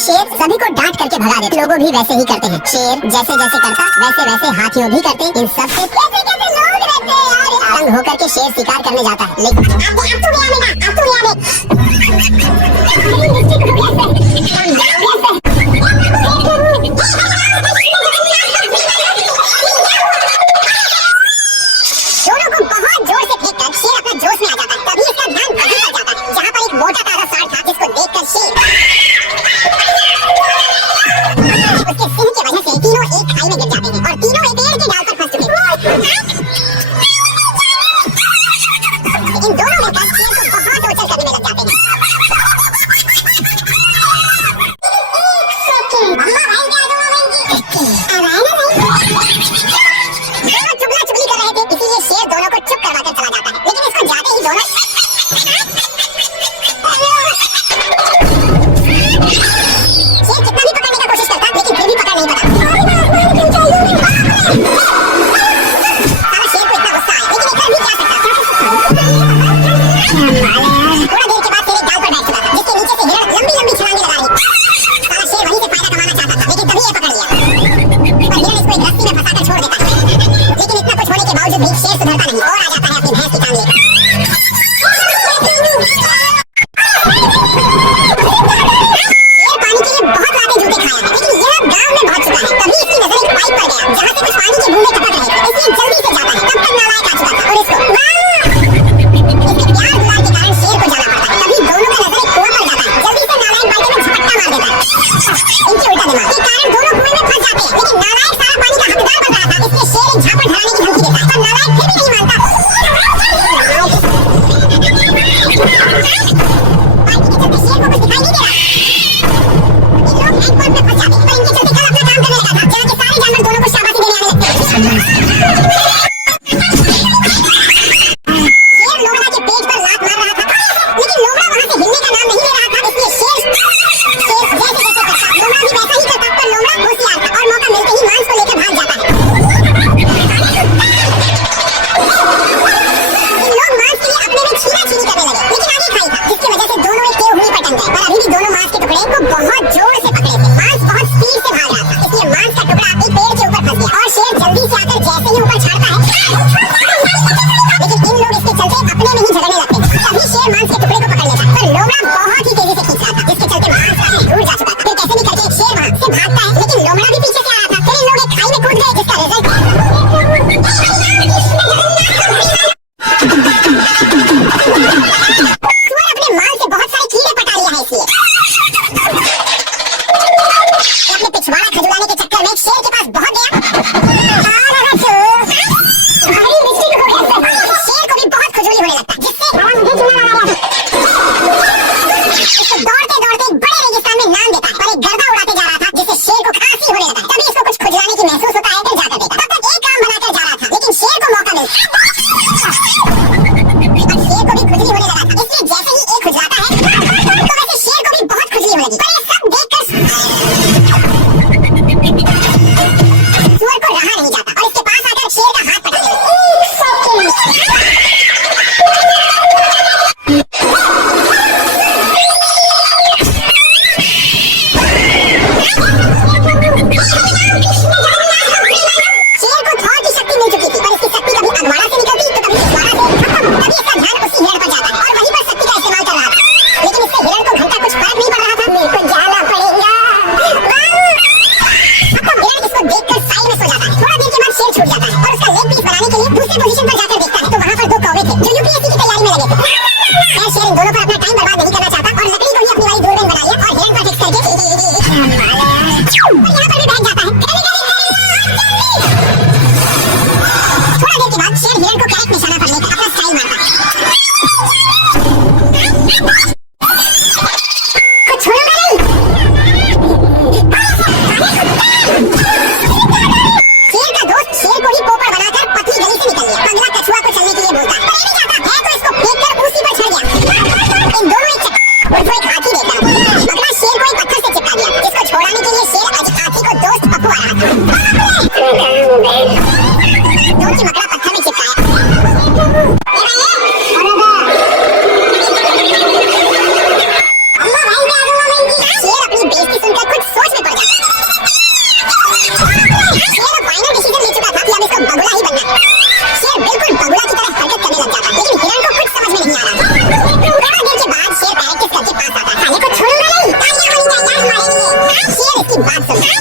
शेर सभी को डांट करके भगा देते, लोगों भी वैसे ही करते हैं। शेर जैसे जैसे करता वैसे वैसे हाथियों भी करते। इन सब से कैसे कैसे लोग रहते हैं यार। तंग होकर के शेर शिकार करने जाता है, लेकिन दोनों को बहुत जोर से फेंक कर शेर अपना जोश में आ जाता है। तभी इसका ध्यान वहीं पर जाता है जहाँ पर एक मोटा ताजा सांड था, जिसको देखकर शेर उसके सिंह की वजह से तीनों एक खाई में गिर जाते हैं और तीनों एक पेड़ के डाल पर फंस चुके हैं। इन दोनों मिलकर शेर को बहुत टॉर्चर करने में लग जाते हैं। बेइज्जती सुनकर खुद सोच में पड़ जाता। शेर फाइनल डिसीजन ले चुका था कि अब इसको बगुला ही बनना है। शेर बिल्कुल बगुला की तरह हरकत करने लग जाता, लेकिन हिरण को कुछ समझ में नहीं आ रहा। थोड़ी देर के बाद शेर प्रैक्टिस करके पास आता। खाने को छोड़ूंगा नहीं, तालियां बजेंगी यार हमारे लिए। शेर इसकी बात सुनता।